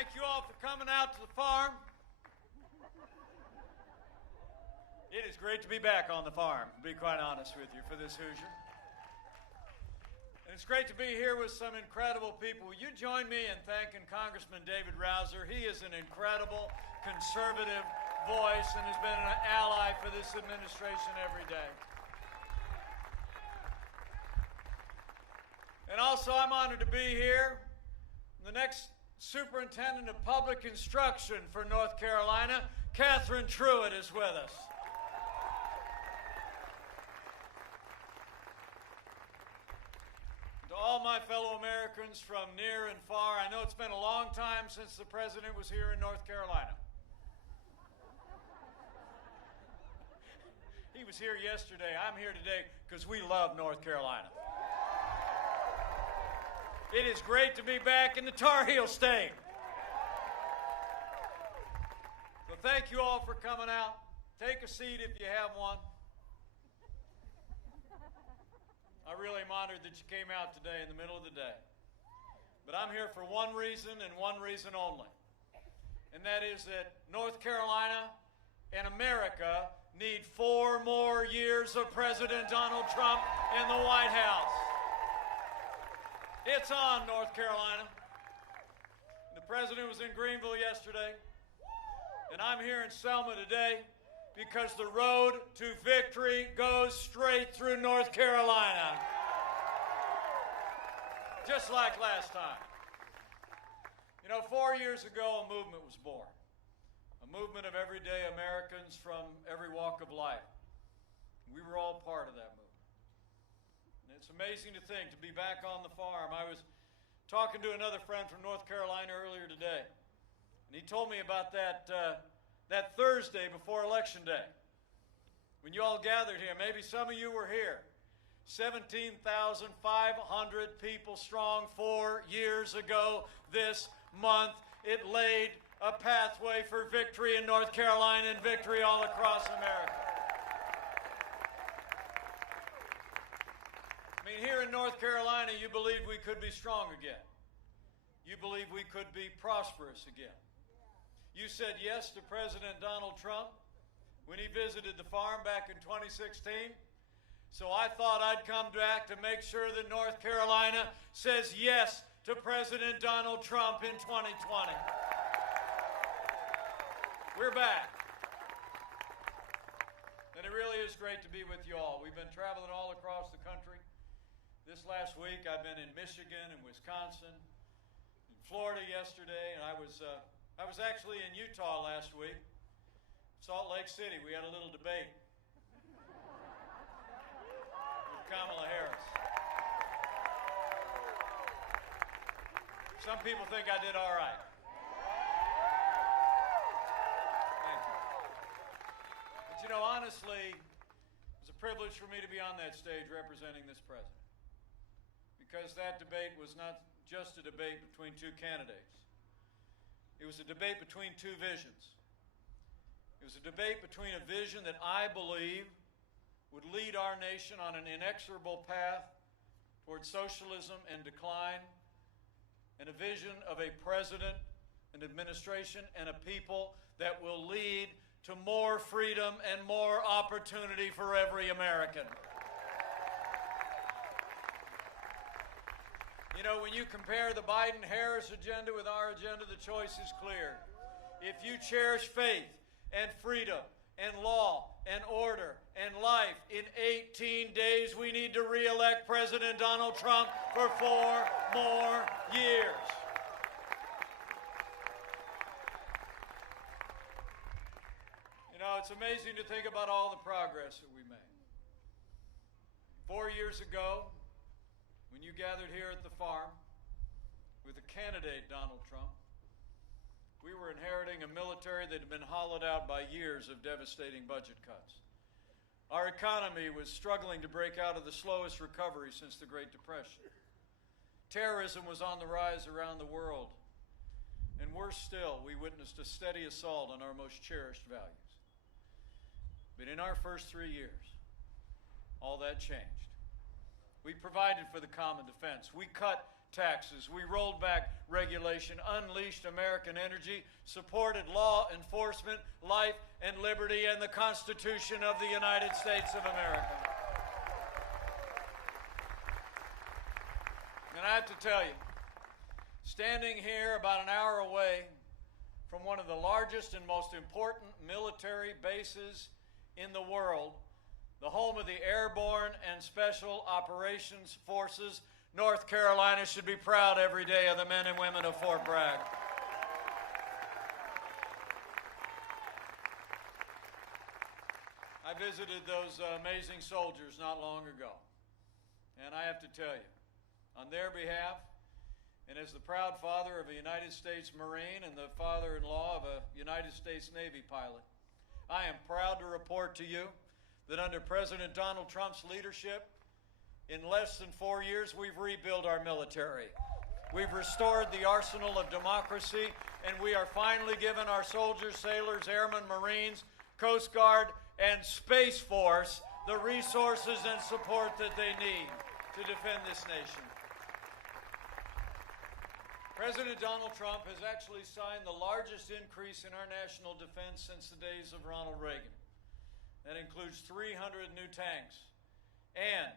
Thank you all for coming out to the farm. It is great to be back on the farm, to be quite honest with you, for this Hoosier. And it's great to be here with some incredible people. Will you join me in thanking Congressman David Rouser? He is an incredible conservative voice and has been an ally for this administration every day. And also, I'm honored to be here. The next Superintendent of Public Instruction for North Carolina, Catherine Truitt, is with us. To all my fellow Americans from near and far, I know it's been a long time since the President was here in North Carolina. He was here yesterday. I'm here today because we love North Carolina. It is great to be back in the Tar Heel State. So thank you all for coming out. Take a seat if you have one. I really am honored that you came out today in the middle of the day. But I'm here for one reason and one reason only. And that is that North Carolina and America need 4 more years of President Donald Trump in the White House. It's on, North Carolina. The President was in Greenville yesterday, and I'm here in Selma today because the road to victory goes straight through North Carolina. Just like last time. You know, 4 years ago, a movement was born. A movement of everyday Americans from every walk of life. We were all part of that movement. And it's amazing to think, to be back on the farm. I was talking to another friend from North Carolina earlier today, and he told me about that Thursday before Election Day, when you all gathered here. Maybe some of you were here. 17,500 people strong 4 years ago this month. It laid a pathway for victory in North Carolina and victory all across America. I mean, here in North Carolina, you believed we could be strong again. You believed we could be prosperous again. You said yes to President Donald Trump when he visited the farm back in 2016. So I thought I'd come back to make sure that North Carolina says yes to President Donald Trump in 2020. We're back. And it really is great to be with you all. We've been traveling all across the country. This last week, I've been in Michigan and Wisconsin, in Florida yesterday, and I was actually in Utah last week, Salt Lake City. We had a little debate with Kamala Harris. Some people think I did all right. Thank you. But you know, honestly, it was a privilege for me to be on that stage representing this president. Because that debate was not just a debate between two candidates. It was a debate between two visions. It was a debate between a vision that I believe would lead our nation on an inexorable path towards socialism and decline, and a vision of a president, an administration, and a people that will lead to more freedom and more opportunity for every American. You know, when you compare the Biden-Harris agenda with our agenda, the choice is clear. If you cherish faith and freedom and law and order and life, in 18 days we need to re-elect President Donald Trump for 4 more years. You know, it's amazing to think about all the progress that we made. 4 years ago, when you gathered here at the farm with the candidate Donald Trump, we were inheriting a military that had been hollowed out by years of devastating budget cuts. Our economy was struggling to break out of the slowest recovery since the Great Depression. Terrorism was on the rise around the world. And worse still, we witnessed a steady assault on our most cherished values. But in our first 3 years, all that changed. We provided for the common defense. We cut taxes. We rolled back regulation, unleashed American energy, supported law enforcement, life and liberty, and the Constitution of the United States of America. And I have to tell you, standing here about an hour away from one of the largest and most important military bases in the world, the home of the Airborne and Special Operations Forces, North Carolina should be proud every day of the men and women of Fort Bragg. I visited those amazing soldiers not long ago, and I have to tell you, on their behalf, and as the proud father of a United States Marine and the father-in-law of a United States Navy pilot, I am proud to report to you that under President Donald Trump's leadership, in less than 4 years, we've rebuilt our military. We've restored the arsenal of democracy, and we are finally giving our soldiers, sailors, airmen, Marines, Coast Guard, and Space Force the resources and support that they need to defend this nation. President Donald Trump has actually signed the largest increase in our national defense since the days of Ronald Reagan. That includes 300 new tanks. And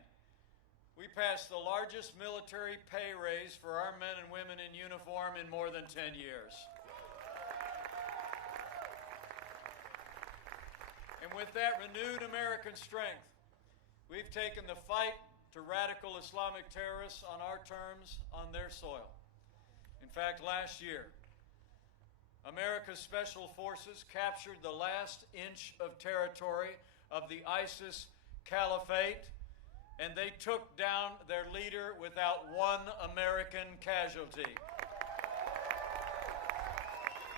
we passed the largest military pay raise for our men and women in uniform in more than 10 years. And with that renewed American strength, we've taken the fight to radical Islamic terrorists on our terms, on their soil. In fact, last year, America's Special Forces captured the last inch of territory of the ISIS caliphate, and they took down their leader without one American casualty.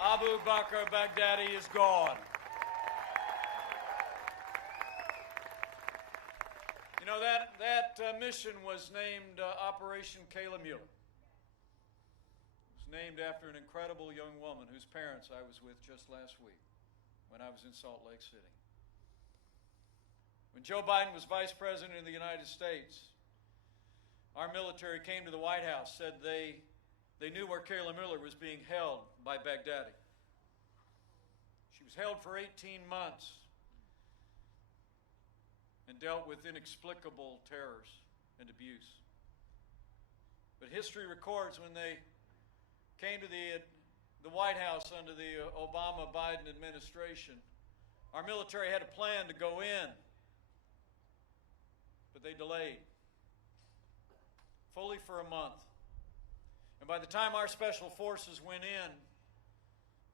Abu Bakr Baghdadi is gone. You know, that mission was named Operation Kayla Mueller. Named after an incredible young woman whose parents I was with just last week when I was in Salt Lake City. When Joe Biden was Vice President of the United States, our military came to the White House, said they knew where Kayla Mueller was being held by Baghdadi. She was held for 18 months and dealt with inexplicable terrors and abuse. But history records when they came to the White House under the Obama-Biden administration, our military had a plan to go in, but they delayed fully for a month. And by the time our special forces went in,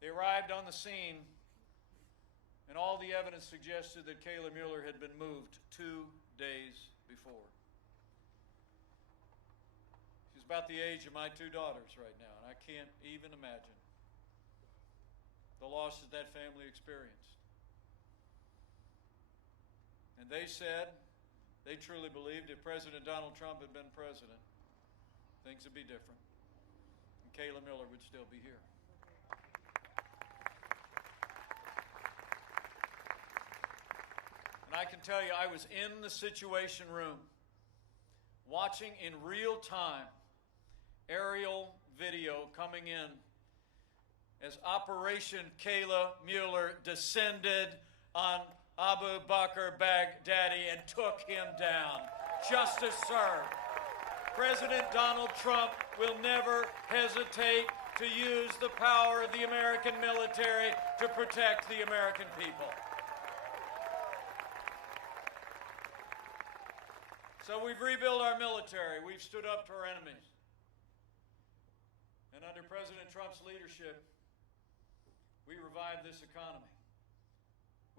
they arrived on the scene, and all the evidence suggested that Kayla Mueller had been moved 2 days before. She's about the age of my 2 daughters right now, and I can't even imagine the losses that family experienced. And they said, they truly believed if President Donald Trump had been president, things would be different. And Kayla Mueller would still be here. And I can tell you, I was in the Situation Room, watching in real time aerial video coming in as Operation Kayla Mueller descended on Abu Bakr Baghdadi and took him down. Justice served. President Donald Trump will never hesitate to use the power of the American military to protect the American people. So we've rebuilt our military. We've stood up to our enemies. And under President Trump's leadership, we revived this economy.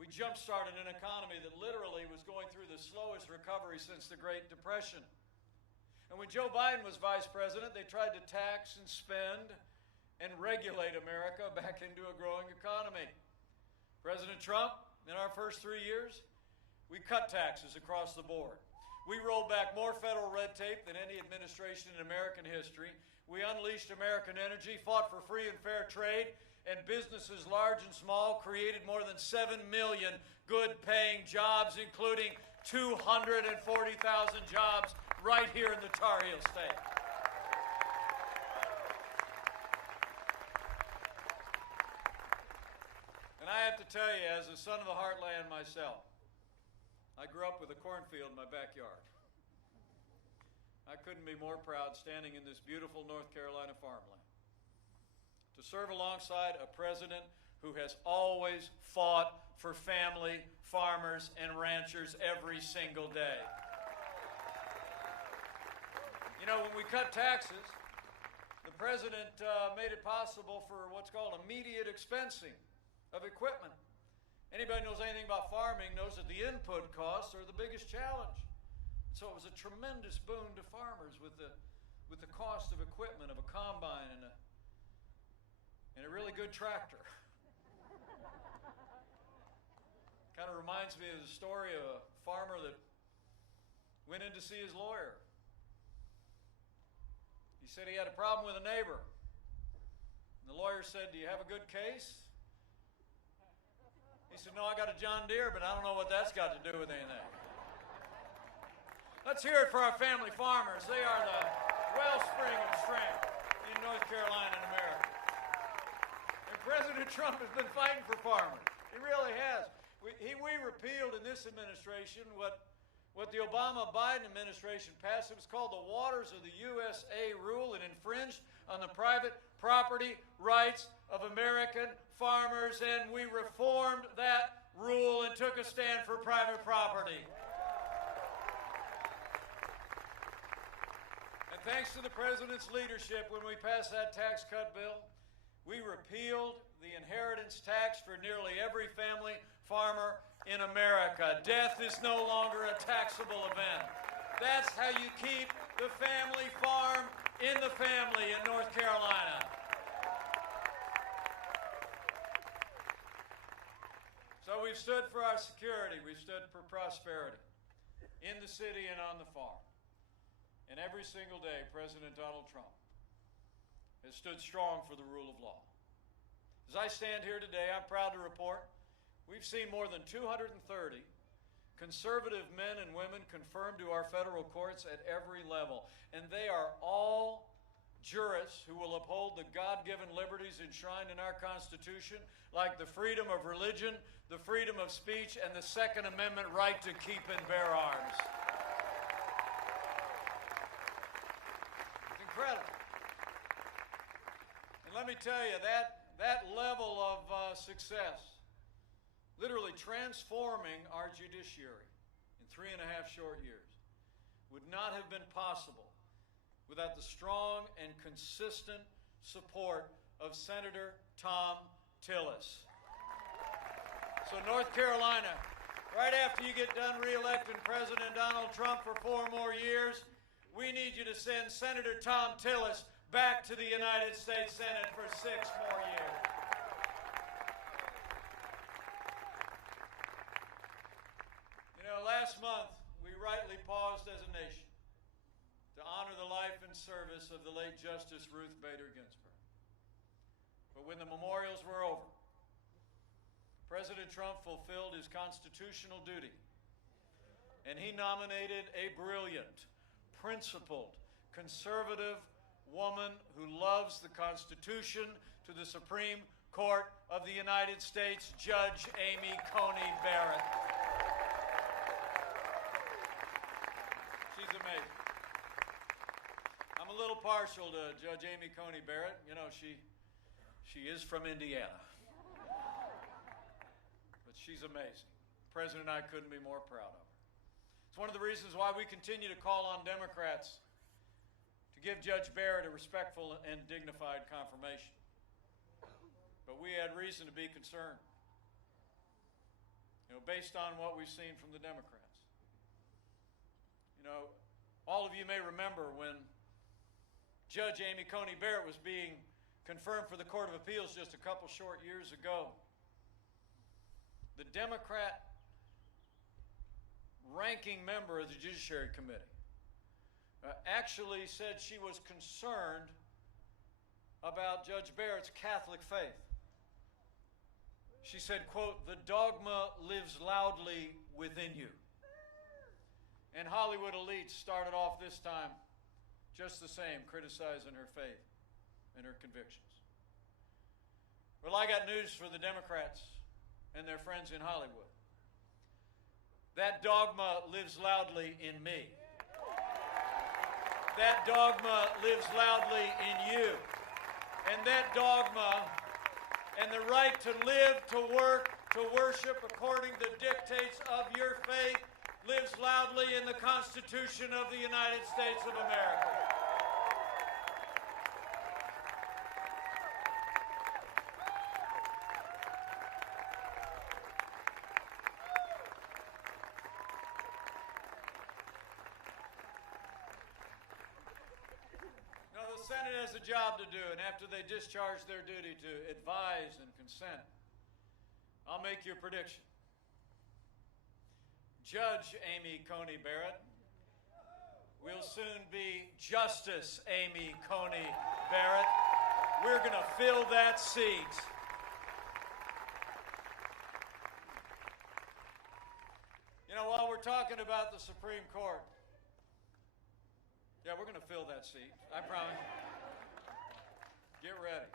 We jump-started an economy that literally was going through the slowest recovery since the Great Depression. And when Joe Biden was vice president, they tried to tax and spend and regulate America back into a growing economy. President Trump, in our first 3 years, we cut taxes across the board. We rolled back more federal red tape than any administration in American history. We unleashed American energy, fought for free and fair trade, and businesses large and small created more than 7 million good-paying jobs, including 240,000 jobs right here in the Tar Heel State. to tell you, as a son of the heartland myself, I grew up with a cornfield in my backyard. I couldn't be more proud standing in this beautiful North Carolina farmland to serve alongside a president who has always fought for family, farmers, and ranchers every single day. You know, when we cut taxes, the president made it possible for what's called immediate expensing of equipment. Anybody who knows anything about farming knows that the input costs are the biggest challenge. So it was a tremendous boon to farmers with the cost of equipment, of a combine and a really good tractor. Kind of reminds me of the story of a farmer that went in to see his lawyer. He said he had a problem with a neighbor. And the lawyer said, "Do you have a good case?" He said, "No, I got a John Deere, but I don't know what that's got to do with anything." Let's hear it for our family farmers. They are the wellspring of strength in North Carolina and America. And President Trump has been fighting for farmers. He really has. We repealed in this administration what the Obama-Biden administration passed. It was called the Waters of the USA rule. It infringed on the private property rights of American farmers, and we reformed that rule and took a stand for private property. And thanks to the president's leadership, when we passed that tax cut bill, we repealed the inheritance tax for nearly every family farmer in America. Death is no longer a taxable event. That's how you keep the family farm in the family in North Carolina. So we've stood for our security. We've stood for prosperity in the city and on the farm. And every single day, President Donald Trump has stood strong for the rule of law. As I stand here today, I'm proud to report we've seen more than 230 conservative men and women confirmed to our federal courts at every level. And they are all jurists who will uphold the God-given liberties enshrined in our Constitution, like the freedom of religion, the freedom of speech, and the Second Amendment right to keep and bear arms. It's incredible. And let me tell you, that level of success, literally transforming our judiciary in 3.5 short years, would not have been possible without the strong and consistent support of Senator Tom Tillis. So North Carolina, right after you get done re-electing President Donald Trump for 4 more years, we need you to send Senator Tom Tillis back to the United States Senate for 6 more years. You know, last month, we rightly paused as a nation to honor the life and service of the late Justice Ruth Bader Ginsburg. But when the memorials were over, President Trump fulfilled his constitutional duty, and he nominated a brilliant, principled, conservative woman who loves the Constitution to the Supreme Court of the United States, Judge Amy Coney Barrett. She's amazing. I'm a little partial to Judge Amy Coney Barrett. You know, she is from Indiana. But she's amazing. The President and I couldn't be more proud of her. It's one of the reasons why we continue to call on Democrats to give Judge Barrett a respectful and dignified confirmation. But we had reason to be concerned, you know, based on what we've seen from the Democrats. You know, all of you may remember when Judge Amy Coney Barrett was being confirmed for the Court of Appeals just a couple short years ago. The Democrat ranking member of the Judiciary Committee actually said she was concerned about Judge Barrett's Catholic faith. She said, quote, "The dogma lives loudly within you." And Hollywood elites started off this time just the same, criticizing her faith and her convictions. Well, I got news for the Democrats and their friends in Hollywood. That dogma lives loudly in me. That dogma lives loudly in you. And that dogma and the right to live, to work, to worship according to the dictates of your faith lives loudly in the Constitution of the United States of America. The Senate has a job to do, and after they discharge their duty to advise and consent, I'll make you a prediction. Judge Amy Coney Barrett will soon be Justice Amy Coney Barrett. We're going to fill that seat. You know, while we're talking about the Supreme Court, yeah, we're going to fill that seat, I promise. Get ready.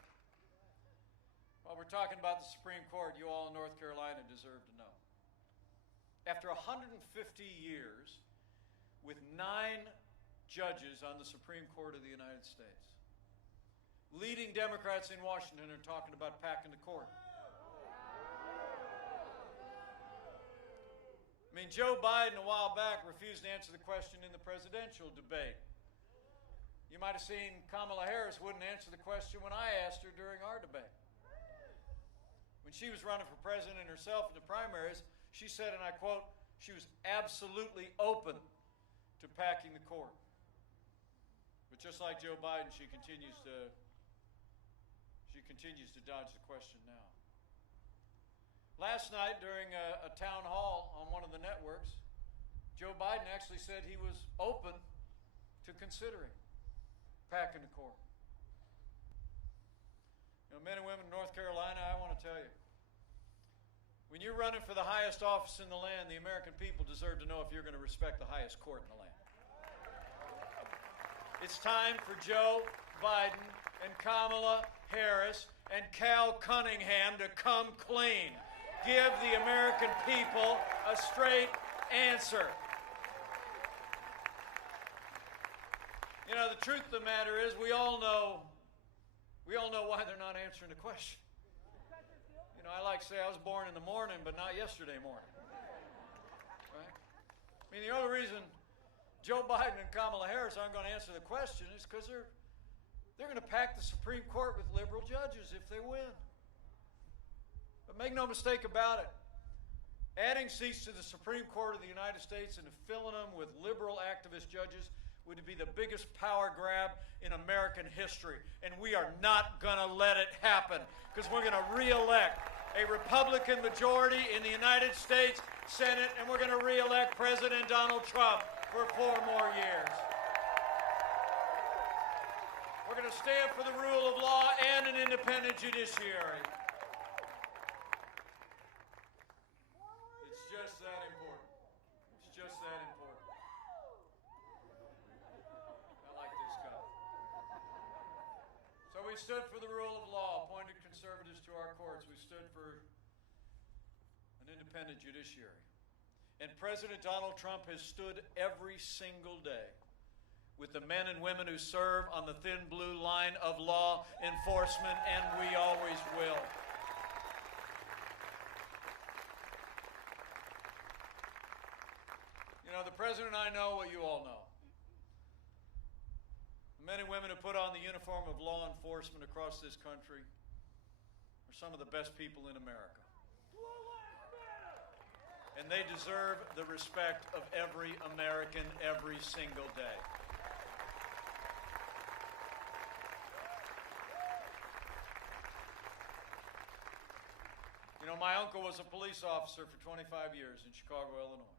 While we're talking about the Supreme Court, you all in North Carolina deserve to know. After 150 years, with 9 judges on the Supreme Court of the United States, leading Democrats in Washington are talking about packing the court. I mean, Joe Biden a while back refused to answer the question in the presidential debate. You might have seen Kamala Harris wouldn't answer the question when I asked her during our debate. When she was running for president herself in the primaries, she said, and I quote, she was absolutely open to packing the court. But just like Joe Biden, she continues to dodge the question now. Last night during a town hall on one of the networks, Joe Biden actually said he was open to considering packing the court. You know, men and women in North Carolina, I want to tell you, when you're running for the highest office in the land, the American people deserve to know if you're going to respect the highest court in the land. It's time for Joe Biden and Kamala Harris and Cal Cunningham to come clean. Give the American people a straight answer. You know, the truth of the matter is we all know why they're not answering the question. You know, I like to say I was born in the morning, but not yesterday morning. Right? I mean, the only reason Joe Biden and Kamala Harris aren't going to answer the question is because they're going to pack the Supreme Court with liberal judges if they win. But make no mistake about it, adding seats to the Supreme Court of the United States and filling them with liberal activist judges would be the biggest power grab in American history. And we are not going to let it happen because we're going to re-elect a Republican majority in the United States Senate, and we're going to re-elect President Donald Trump for 4 more years. We're going to stand for the rule of law and an independent judiciary. It's just that important. It's just that important. So we stood for the rule of law, appointed conservatives to our courts. We stood for an independent judiciary. And President Donald Trump has stood every single day with the men and women who serve on the thin blue line of law enforcement, and we always will. You know, the president and I know what you all know. Men and women who put on the uniform of law enforcement across this country are some of the best people in America. And they deserve the respect of every American every single day. You know, my uncle was a police officer for 25 years in Chicago, Illinois.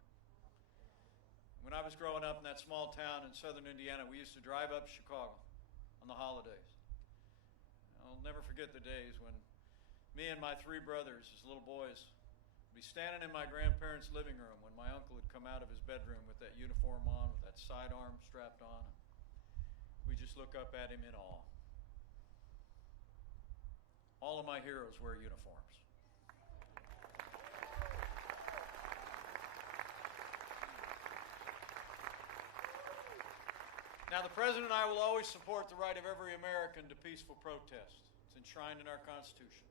When I was growing up in that small town in southern Indiana, we used to drive up Chicago on the holidays. I'll never forget the days when me and my 3 brothers, as little boys, would be standing in my grandparents' living room when my uncle would come out of his bedroom with that uniform on, with that sidearm strapped on. We just look up at him in awe. All of my heroes wear uniforms. Now, the President and I will always support the right of every American to peaceful protest. It's enshrined in our Constitution.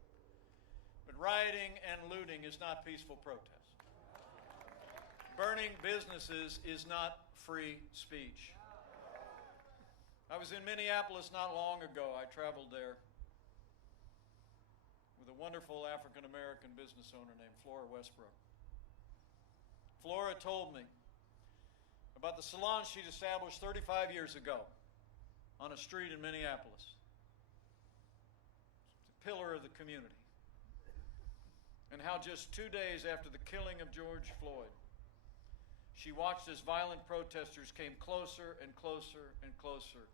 But rioting and looting is not peaceful protest. Burning businesses is not free speech. I was in Minneapolis not long ago. I traveled there with a wonderful African-American business owner named Flora Westbrook. Flora told me about the salon she'd established 35 years ago on a street in Minneapolis. It's a pillar of the community. And how just 2 days after the killing of George Floyd, she watched as violent protesters came closer and closer and closer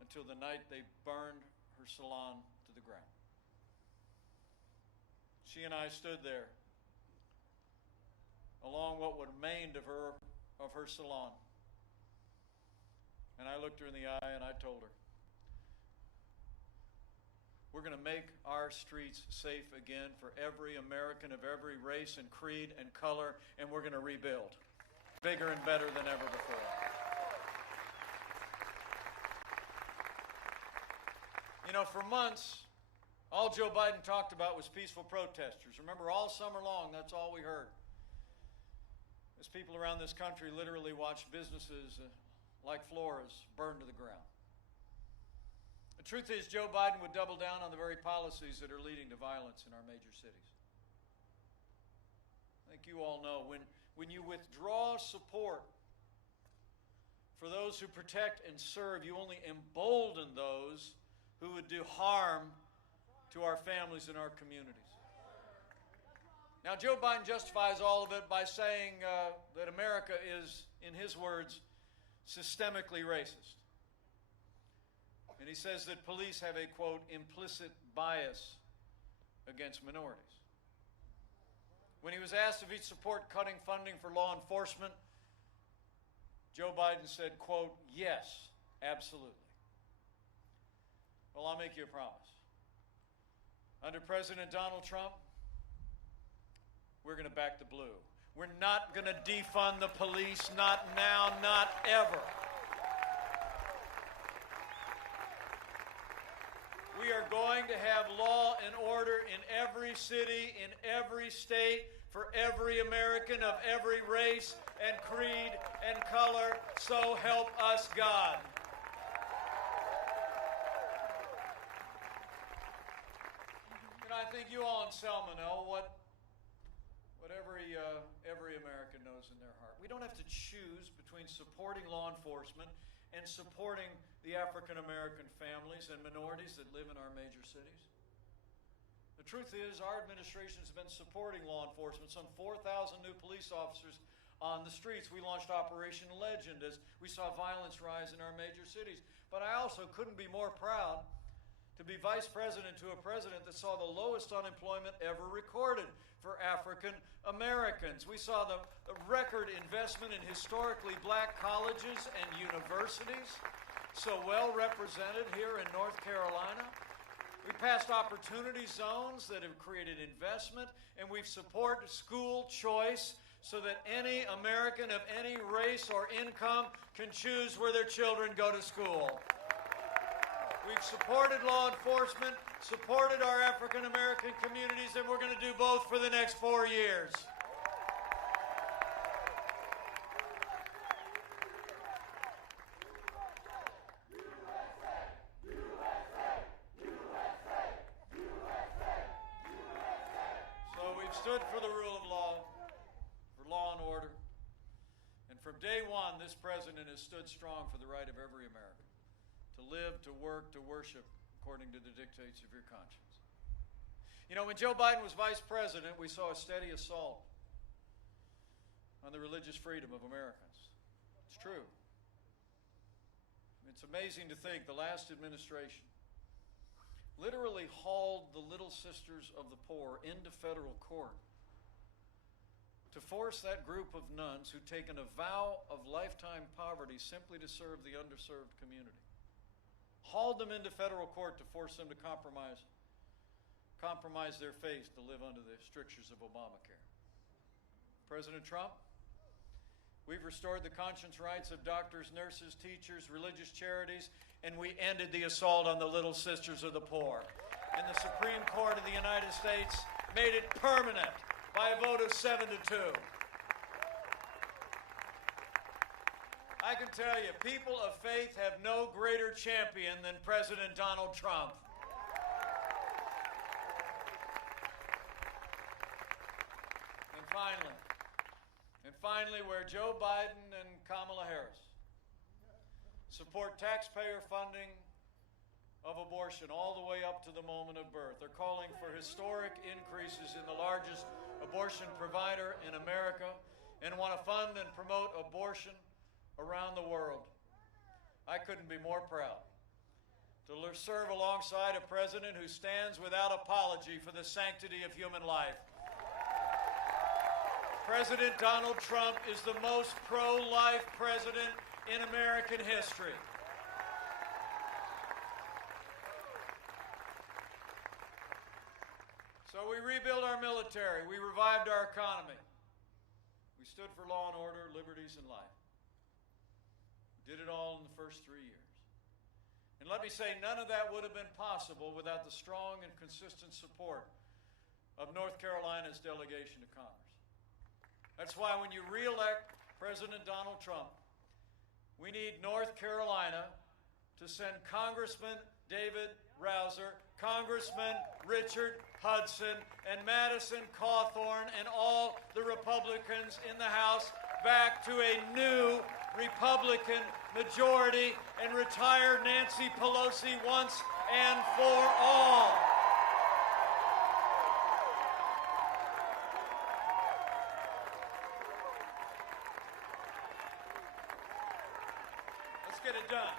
until the night they burned her salon to the ground. She and I stood there along what remained of her salon. And I looked her in the eye and I told her, we're going to make our streets safe again for every American of every race and creed and color, and we're going to rebuild bigger and better than ever before. You know, for months, all Joe Biden talked about was peaceful protesters. Remember, all summer long, that's all we heard. As people around this country literally watched businesses like Flora's burn to the ground. The truth is, Joe Biden would double down on the very policies that are leading to violence in our major cities. I think you all know, when you withdraw support for those who protect and serve, you only embolden those who would do harm to our families and our communities. Now, Joe Biden justifies all of it by saying that America is, in his words, systemically racist. And he says that police have a, quote, implicit bias against minorities. When he was asked if he'd support cutting funding for law enforcement, Joe Biden said, quote, yes, absolutely. Well, I'll make you a promise. Under President Donald Trump, we're going to back the blue. We're not going to defund the police, not now, not ever. We are going to have law and order in every city, in every state, for every American of every race and creed and color, so help us God. And I think you all in Selma know what every American knows in their heart. We don't have to choose between supporting law enforcement and supporting the African American families and minorities that live in our major cities. The truth is, our administration has been supporting law enforcement, some 4,000 new police officers on the streets. We launched Operation Legend as we saw violence rise in our major cities. But I also couldn't be more proud to be vice president to a president that saw the lowest unemployment ever recorded for African Americans. We saw the record investment in historically black colleges and universities, so well represented here in North Carolina. We passed opportunity zones that have created investment, and we've supported school choice so that any American of any race or income can choose where their children go to school. We've supported law enforcement, supported our African American communities, and we're going to do both for the next 4 years. So we've stood for the rule of law, for law and order. And from day one, this president has stood strong for the right of every American to live, to work, to worship according to the dictates of your conscience. You know, when Joe Biden was vice president, we saw a steady assault on the religious freedom of Americans. It's true. It's amazing to think the last administration literally hauled the Little Sisters of the Poor into federal court to force that group of nuns who'd taken a vow of lifetime poverty simply to serve the underserved community. Hauled them into federal court to force them to compromise their faith to live under the strictures of Obamacare. President Trump, We've restored the conscience rights of doctors, nurses, teachers, religious charities, and we ended the assault on the Little Sisters of the Poor. And the Supreme Court of the United States made it permanent by a vote of 7-2. I can tell you, people of faith have no greater champion than President Donald Trump. And finally, where Joe Biden and Kamala Harris support taxpayer funding of abortion all the way up to the moment of birth, they're calling for historic increases in the largest abortion provider in America and want to fund and promote abortion around the world. I couldn't be more proud to serve alongside a president who stands without apology for the sanctity of human life. President Donald Trump is the most pro-life president in American history. So we rebuilt our military. We revived our economy. We stood for law and order, liberties, and life. We did it all in the first 3 years. And let me say, none of that would have been possible without the strong and consistent support of North Carolina's delegation to Congress. That's why when you re-elect President Donald Trump, we need North Carolina to send Congressman David Rouser, Congressman Richard Hudson, and Madison Cawthorn, and all the Republicans in the House back to a new Republican majority and retire Nancy Pelosi once and for all. Get it done.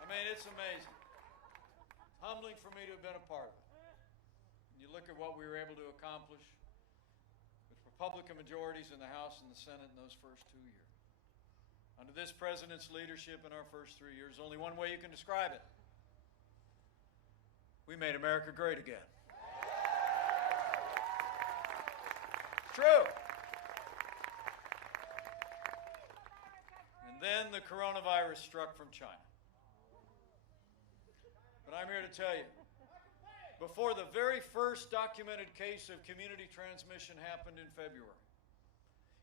I mean, it's amazing. Humbling for me to have been a part of it. And you look at what we were able to accomplish with Republican majorities in the House and the Senate in those first 2 years. Under this president's leadership in our first 3 years, only one way you can describe it. We made America great again. It's true. And then the coronavirus struck from China. But I'm here to tell you, before the very first documented case of community transmission happened in February,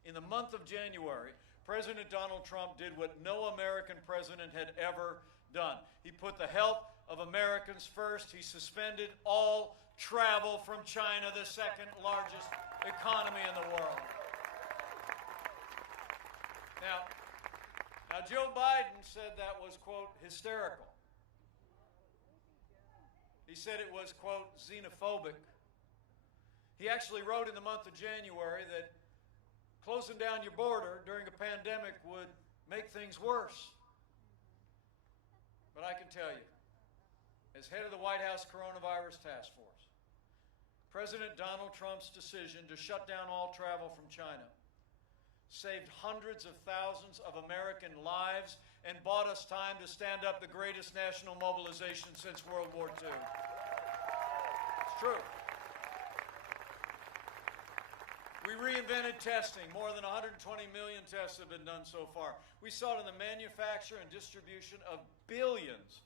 in the month of January, President Donald Trump did what no American president had ever done. He put the health of Americans first. He suspended all travel from China, the second largest economy in the world. Now, Joe Biden said that was, quote, hysterical. He said it was, quote, xenophobic. He actually wrote in the month of January that closing down your border during a pandemic would make things worse. But I can tell you, as head of the White House Coronavirus Task Force, President Donald Trump's decision to shut down all travel from China saved hundreds of thousands of American lives and bought us time to stand up the greatest national mobilization since World War II. It's true. We reinvented testing. More than 120 million tests have been done so far. We saw it in the manufacture and distribution of billions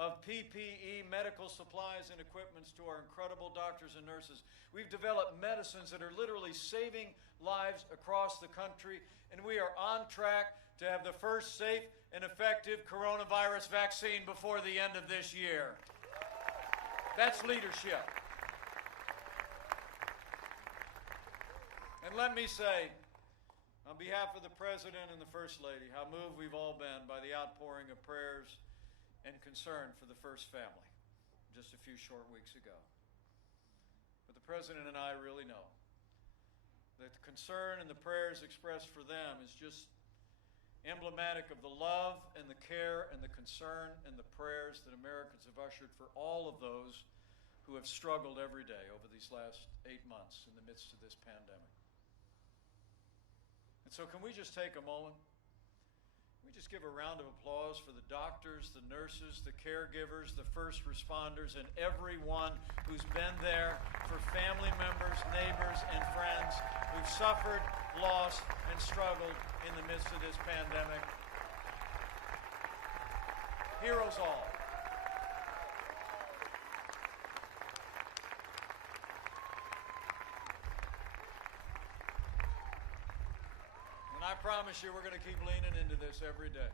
of PPE, medical supplies, and equipments to our incredible doctors and nurses. We've developed medicines that are literally saving lives across the country, and we are on track to have the first safe and effective coronavirus vaccine before the end of this year. That's leadership. And let me say, on behalf of the President and the First Lady, how moved we've all been by the outpouring of prayers and concern for the first family just a few short weeks ago. But the President and I really know that the concern and the prayers expressed for them is just emblematic of the love and the care and the concern and the prayers that Americans have ushered for all of those who have struggled every day over these last 8 months in the midst of this pandemic. And so can we just take a moment? We just give a round of applause for the doctors, the nurses, the caregivers, the first responders, and everyone who's been there for family members, neighbors, and friends who've suffered, lost, and struggled in the midst of this pandemic. Heroes all. I promise you we're going to keep leaning into this every day.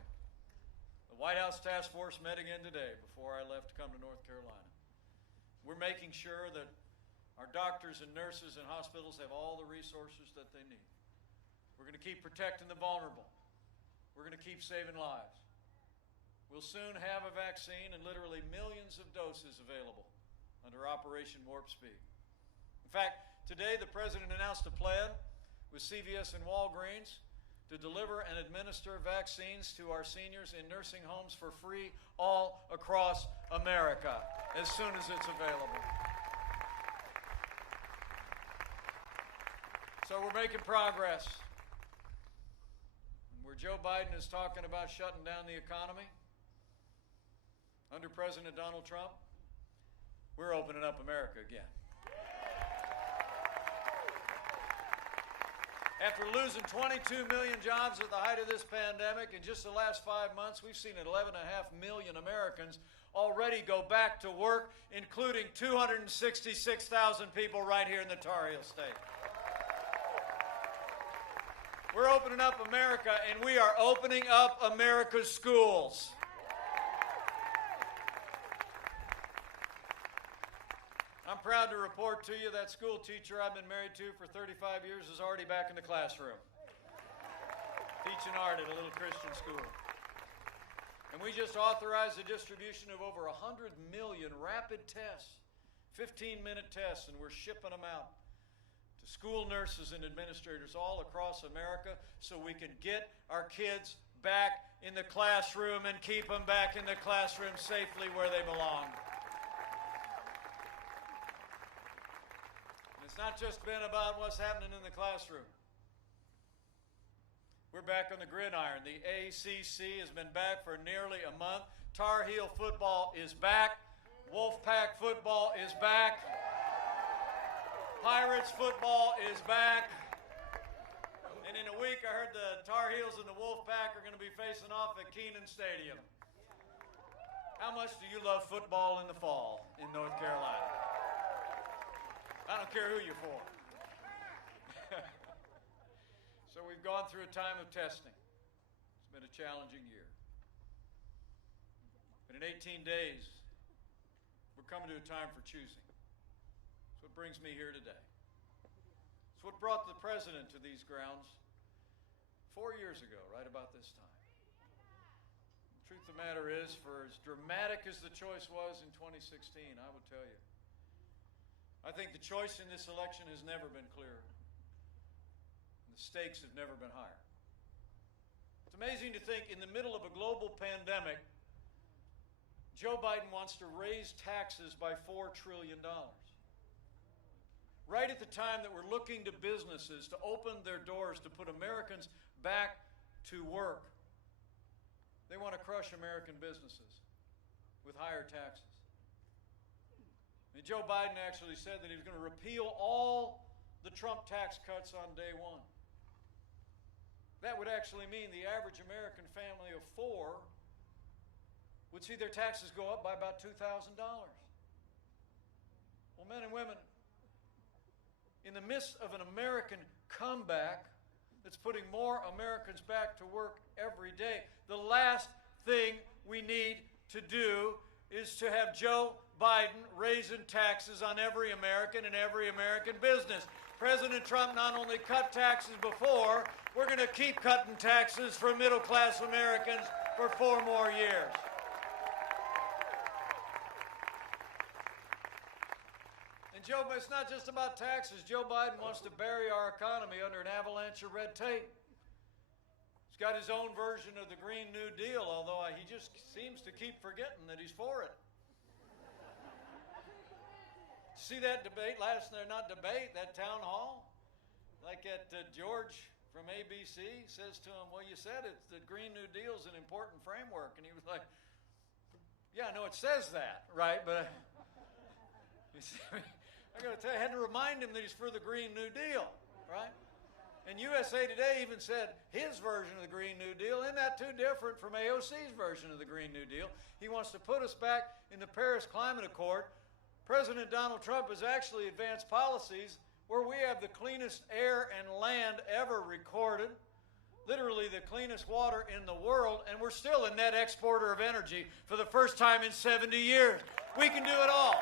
The White House Task Force met again today before I left to come to North Carolina. We're making sure that our doctors and nurses and hospitals have all the resources that they need. We're going to keep protecting the vulnerable. We're going to keep saving lives. We'll soon have a vaccine and literally millions of doses available under Operation Warp Speed. In fact, today the President announced a plan with CVS and Walgreens to deliver and administer vaccines to our seniors in nursing homes for free all across America as soon as it's available. So we're making progress. Where Joe Biden is talking about shutting down the economy, under President Donald Trump, we're opening up America again. After losing 22 million jobs at the height of this pandemic, in just the last 5 months, we've seen 11.5 million Americans already go back to work, including 266,000 people right here in the Tar Heel State. We're opening up America, and we are opening up America's schools. I'm proud to report to you that school teacher I've been married to for 35 years is already back in the classroom, teaching art at a little Christian school. And we just authorized the distribution of over 100 million rapid tests, 15-minute tests, and we're shipping them out to school nurses and administrators all across America so we can get our kids back in the classroom and keep them back in the classroom safely where they belong. It's not just been about what's happening in the classroom. We're back on the gridiron. The ACC has been back for nearly a month. Tar Heel football is back. Wolfpack football is back. Pirates football is back. And in a week, I heard the Tar Heels and the Wolfpack are going to be facing off at Kenan Stadium. How much do you love football in the fall in North Carolina? I don't care who you're for. So we've gone through a time of testing. It's been a challenging year. But in 18 days, we're coming to a time for choosing. That's what brings me here today. It's what brought the president to these grounds 4 years ago, right about this time. The truth of the matter is, for as dramatic as the choice was in 2016, I would tell you, I think the choice in this election has never been clearer. The stakes have never been higher. It's amazing to think in the middle of a global pandemic, Joe Biden wants to raise taxes by $4 trillion. Right at the time that we're looking to businesses to open their doors to put Americans back to work, they want to crush American businesses with higher taxes. And Joe Biden actually said that he was going to repeal all the Trump tax cuts on day one. That would actually mean the average American family of four would see their taxes go up by about $2,000. Well, men and women, in the midst of an American comeback that's putting more Americans back to work every day, the last thing we need to do is to have Joe Biden raising taxes on every American and every American business. President Trump not only cut taxes before, we're going to keep cutting taxes for middle-class Americans for 4 more years. And Joe, it's not just about taxes. Joe Biden wants to bury our economy under an avalanche of red tape. He's got his own version of the Green New Deal, although he just seems to keep forgetting that he's for it. See that debate last night, not debate, that town hall? Like at George from ABC says to him, well, you said it's the Green New Deal is an important framework. And he was like, yeah, no, it says that, right? But I got to tell you, I had to remind him that he's for the Green New Deal, right? And USA Today even said his version of the Green New Deal, isn't that too different from AOC's version of the Green New Deal? He wants to put us back in the Paris Climate Accord. President Donald Trump has actually advanced policies where we have the cleanest air and land ever recorded, literally the cleanest water in the world, and we're still a net exporter of energy for the first time in 70 years. We can do it all.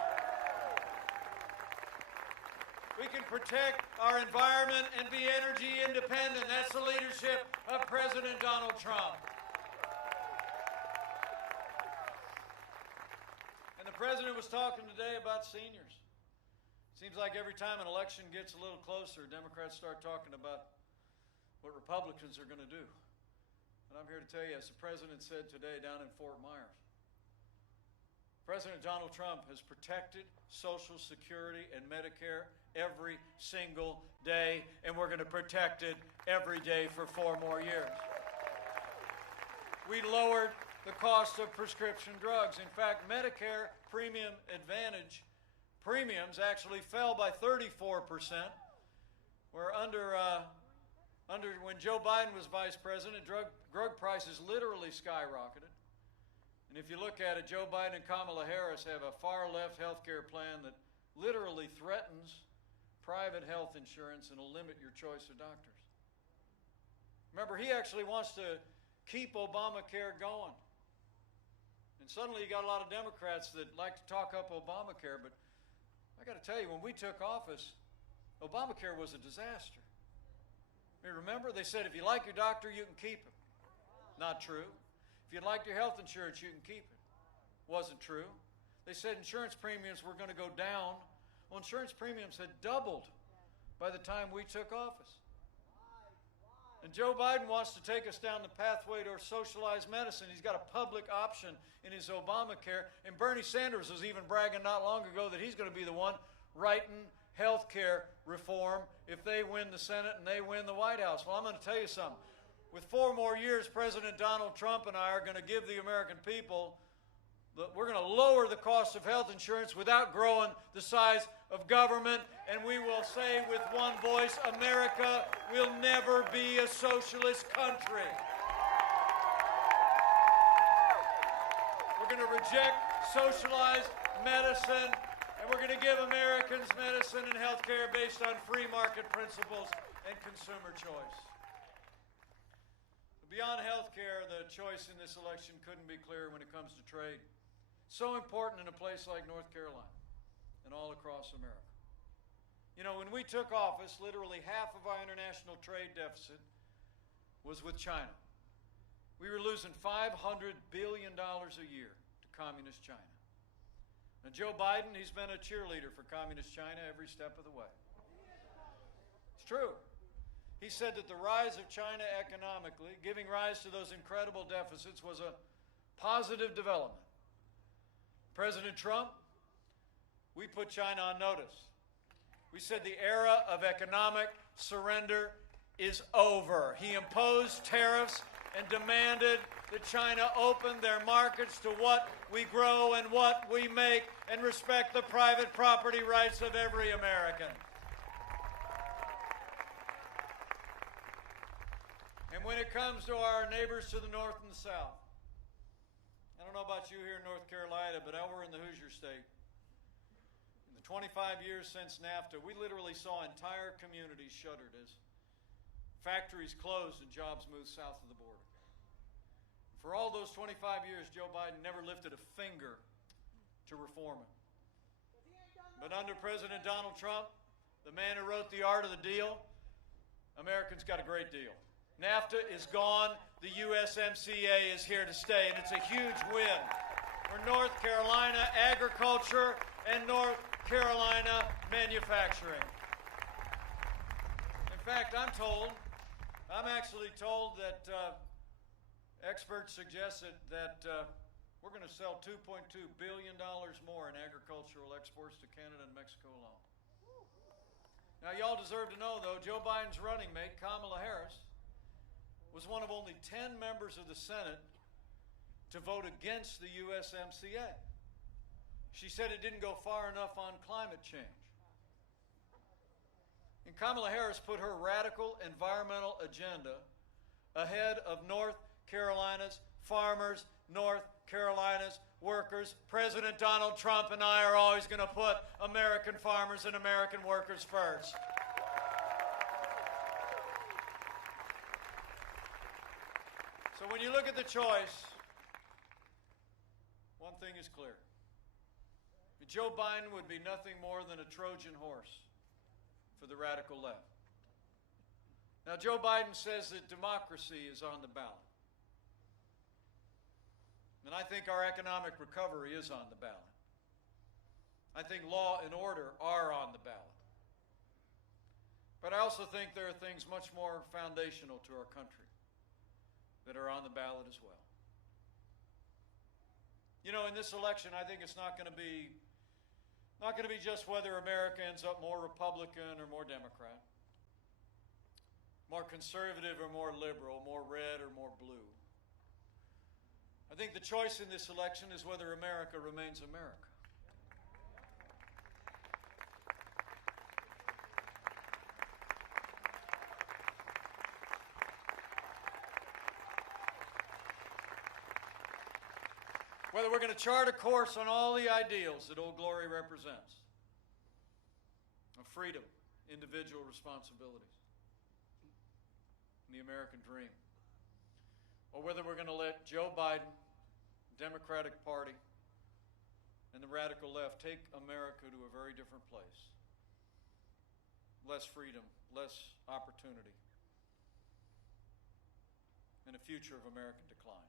We can protect our environment and be energy independent. That's the leadership of President Donald Trump. And the president was talking today about seniors. Seems like every time an election gets a little closer, Democrats start talking about what Republicans are going to do. And I'm here to tell you, as the president said today down in Fort Myers, President Donald Trump has protected Social Security and Medicare every single day, and we're going to protect it every day for 4 more years. We lowered the cost of prescription drugs. In fact, Medicare Premium Advantage premiums actually fell by 34%, where when Joe Biden was vice president, drug prices literally skyrocketed. And if you look at it, Joe Biden and Kamala Harris have a far-left health care plan that literally threatens private health insurance and will limit your choice of doctors. Remember, he actually wants to keep Obamacare going. And suddenly you got a lot of Democrats that like to talk up Obamacare, but I got to tell you, when we took office, Obamacare was a disaster. I mean, remember, they said if you like your doctor, you can keep him. Not true. If you like your health insurance, you can keep it. Wasn't true. They said insurance premiums were going to go down. Well, insurance premiums had doubled by the time we took office. And Joe Biden wants to take us down the pathway to socialized medicine. He's got a public option in his Obamacare. And Bernie Sanders was even bragging not long ago that he's going to be the one writing health care reform if they win the Senate and they win the White House. Well, I'm going to tell you something. With 4 more years, President Donald Trump and I are going to give the American people, we're going to lower the cost of health insurance without growing the size of government, and we will say with one voice, America will never be a socialist country. We're going to reject socialized medicine, and we're going to give Americans medicine and health care based on free market principles and consumer choice. Beyond health care, the choice in this election couldn't be clearer when it comes to trade. So important in a place like North Carolina and all across America. You know, when we took office, literally half of our international trade deficit was with China. We were losing $500 billion a year to communist China. Now, Joe Biden, he's been a cheerleader for communist China every step of the way. It's true. He said that the rise of China economically, giving rise to those incredible deficits, was a positive development. President Trump, we put China on notice. We said the era of economic surrender is over. He imposed tariffs and demanded that China open their markets to what we grow and what we make and respect the private property rights of every American. And when it comes to our neighbors to the north and the south, I don't know about you here in North Carolina, but we're in the Hoosier State. In the 25 years since NAFTA, we literally saw entire communities shuttered as factories closed and jobs moved south of the border. For all those 25 years, Joe Biden never lifted a finger to reform it. But under President Donald Trump, the man who wrote The Art of the Deal, Americans got a great deal. NAFTA is gone. The USMCA is here to stay, and it's a huge win for North Carolina agriculture and North Carolina manufacturing. In fact, I'm actually told that experts suggested that we're going to sell $2.2 billion more in agricultural exports to Canada and Mexico alone. Now, y'all deserve to know, though, Joe Biden's running mate, Kamala Harris, was one of only 10 members of the Senate to vote against the USMCA. She said it didn't go far enough on climate change. And Kamala Harris put her radical environmental agenda ahead of North Carolina's farmers, North Carolina's workers. President Donald Trump and I are always going to put American farmers and American workers first. So when you look at the choice, one thing is clear. Joe Biden would be nothing more than a Trojan horse for the radical left. Now, Joe Biden says that democracy is on the ballot. And I think our economic recovery is on the ballot. I think law and order are on the ballot. But I also think there are things much more foundational to our country that are on the ballot as well. You know, in this election, I think it's not going to be just whether America ends up more Republican or more Democrat, more conservative or more liberal, more red or more blue. I think the choice in this election is whether America remains America. Whether we're going to chart a course on all the ideals that Old Glory represents of freedom, individual responsibilities, and the American dream, or whether we're going to let Joe Biden, Democratic Party, and the radical left take America to a very different place. Less freedom, less opportunity, and a future of American decline.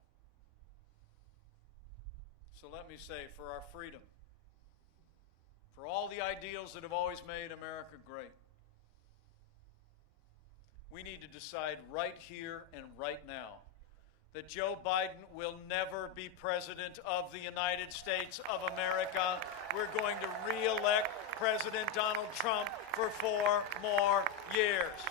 So let me say, for our freedom, for all the ideals that have always made America great, we need to decide right here and right now that Joe Biden will never be president of the United States of America. We're going to re-elect President Donald Trump for 4 more years.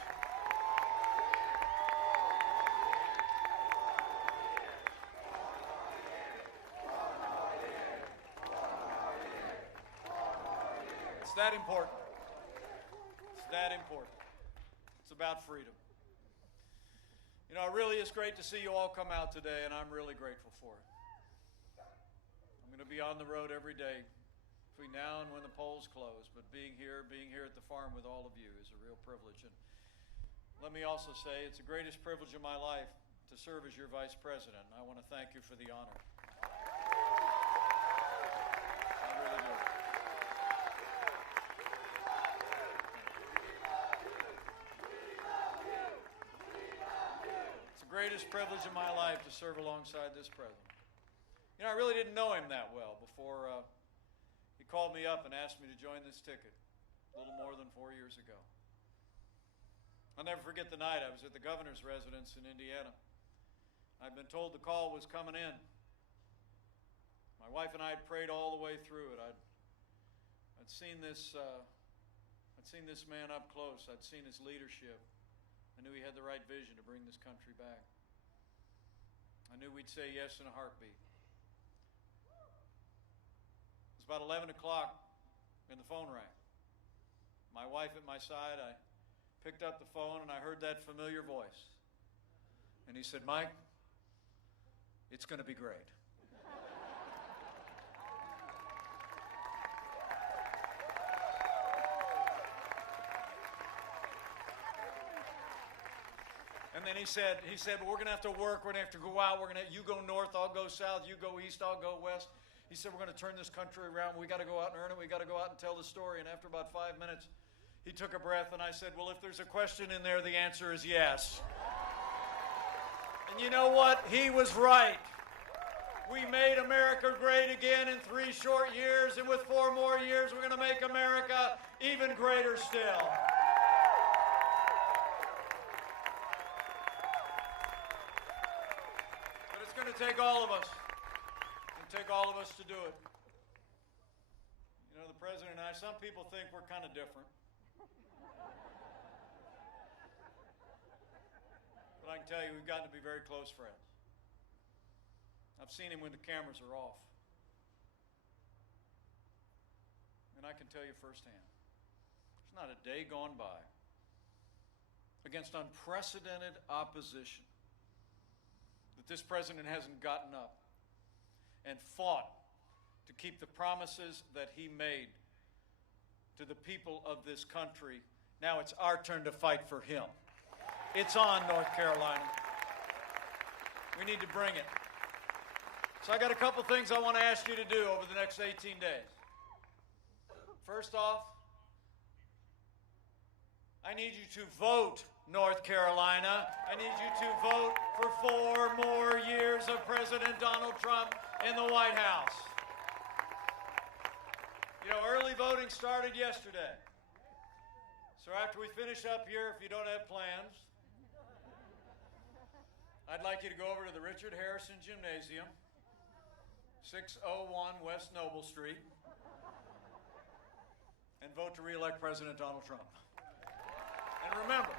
It's that important. It's that important. It's about freedom. You know, it really is great to see you all come out today, and I'm really grateful for it. I'm going to be on the road every day between now and when the polls close, but being here at the farm with all of you is a real privilege. And let me also say, it's the greatest privilege of my life to serve as your vice president. I want to thank you for the honor. I really do. Greatest privilege of my life to serve alongside this president. You know, I really didn't know him that well before he called me up and asked me to join this ticket a little more than 4 years ago. I'll never forget the night I was at the governor's residence in Indiana. I'd been told the call was coming in. My wife and I had prayed all the way through it. I'd seen this man up close. I'd seen his leadership. I knew he had the right vision to bring this country back. I knew we'd say yes in a heartbeat. It was about 11 o'clock and the phone rang. My wife at my side, I picked up the phone and I heard that familiar voice. And he said, "Mike, it's going to be great." And then he said, "But we're going to have to work. We're going to have to go out. You go north, I'll go south. You go east, I'll go west." He said, "We're going to turn this country around. We got to go out and earn it. We got to go out and tell the story." And after about 5 minutes, he took a breath and I said, "Well, if there's a question in there, the answer is yes." And you know what? He was right. We made America great again in 3 short years, and with 4 more years, we're going to make America even greater still. It's going to take all of us. It's going to take all of us to do it. You know, the president and I, some people think we're kind of different. I can tell you we've gotten to be very close friends. I've seen him when the cameras are off. And I can tell you firsthand, there's not a day gone by against unprecedented opposition that this president hasn't gotten up and fought to keep the promises that he made to the people of this country. Now it's our turn to fight for him. It's on, North Carolina. We need to bring it. So I got a couple things I want to ask you to do over the next 18 days. First off, I need you to vote, North Carolina. I need you to vote for 4 more years of President Donald Trump in the White House. You know, early voting started yesterday. So after we finish up here, if you don't have plans, I'd like you to go over to the Richard Harrison Gymnasium, 601 West Noble Street, and vote to re-elect President Donald Trump. And remember,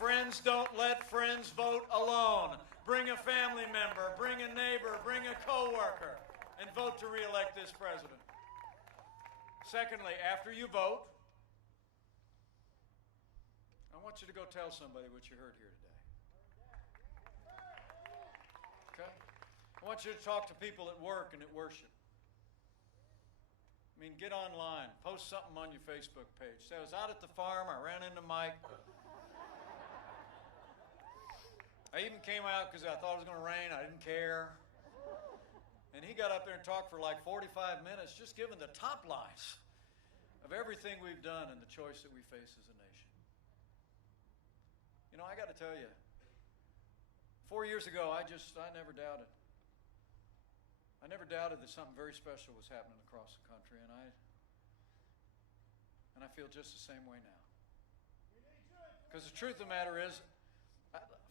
friends don't let friends vote alone. Bring a family member, bring a neighbor, bring a coworker, and vote to re-elect this president. Secondly, after you vote, I want you to go tell somebody what you heard here today. Okay? I want you to talk to people at work and at worship. I mean, get online, post something on your Facebook page. Say, I was out at the farm, I ran into Mike. I even came out because I thought it was going to rain, I didn't care. And he got up there and talked for like 45 minutes, just giving the top lines of everything we've done and the choice that we face as a nation. You know, I got to tell you, 4 years ago, I never doubted. I never doubted that something very special was happening across the country, and I feel just the same way now. Because the truth of the matter is,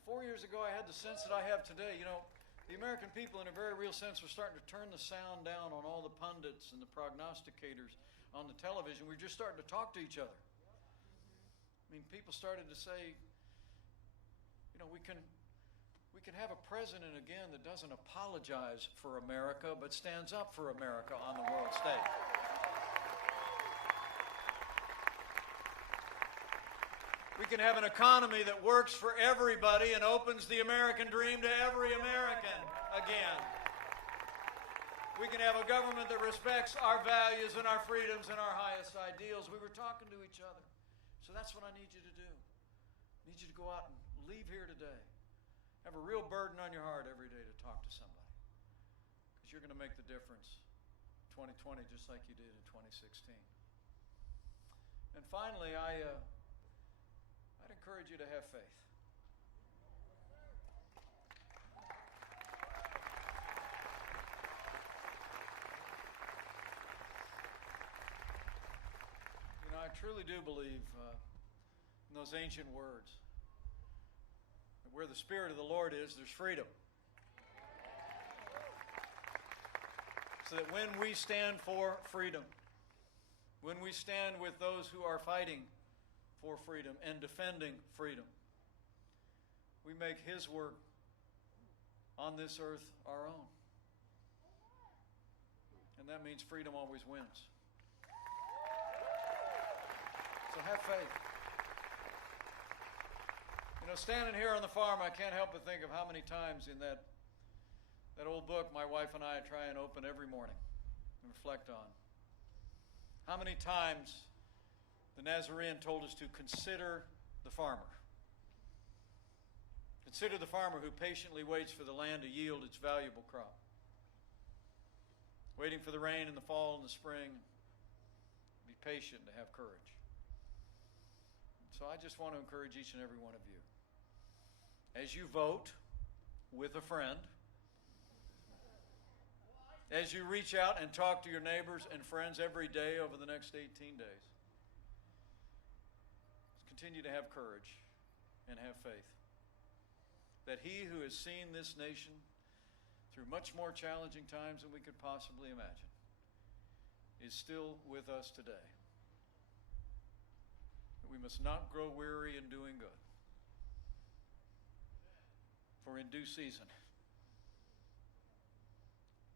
4 years ago I had the sense that I have today. You know, the American people, in a very real sense, were starting to turn the sound down on all the pundits and the prognosticators on the television. We were just starting to talk to each other. I mean, people started to say, you know, we can have a president again that doesn't apologize for America, but stands up for America on the world stage. We can have an economy that works for everybody and opens the American dream to every American again. We can have a government that respects our values and our freedoms and our highest ideals. We were talking to each other. So that's what I need you to do. I need you to go out and leave here today. Have a real burden on your heart every day to talk to somebody. Because you're going to make the difference in 2020 just like you did in 2016. And finally, I'd encourage you to have faith. You know, I truly do believe in those ancient words. Where the Spirit of the Lord is, there's freedom. So that when we stand for freedom, when we stand with those who are fighting for freedom and defending freedom, we make His work on this earth our own. And that means freedom always wins. So have faith. You know, standing here on the farm, I can't help but think of how many times in that old book my wife and I try and open every morning and reflect on. How many times the Nazarene told us to consider the farmer. Consider the farmer who patiently waits for the land to yield its valuable crop. Waiting for the rain in the fall and the spring. Be patient to have courage. So I just want to encourage each and every one of you. As you vote with a friend, as you reach out and talk to your neighbors and friends every day over the next 18 days, continue to have courage and have faith that He who has seen this nation through much more challenging times than we could possibly imagine is still with us today. That we must not grow weary in doing good. For in due season,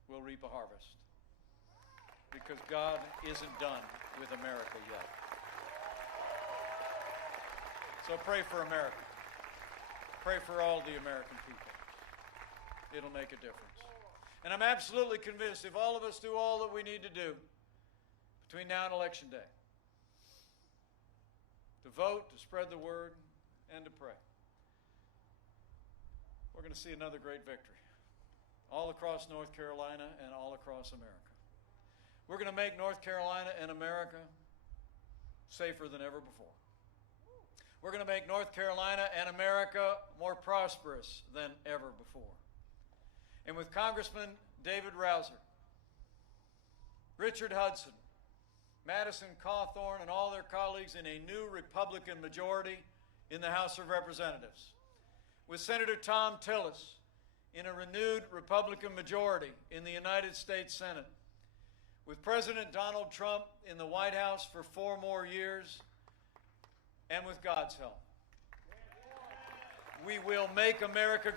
we'll reap a harvest. Because God isn't done with America yet. So pray for America. Pray for all the American people. It'll make a difference. And I'm absolutely convinced if all of us do all that we need to do between now and Election Day, to vote, to spread the word, and to pray, we're going to see another great victory all across North Carolina and all across America. We're going to make North Carolina and America safer than ever before. We're going to make North Carolina and America more prosperous than ever before. And with Congressman David Rouser, Richard Hudson, Madison Cawthorn, and all their colleagues in a new Republican majority in the House of Representatives, with Senator Tom Tillis in a renewed Republican majority in the United States Senate, with President Donald Trump in the White House for 4 more years, and with God's help, we will make America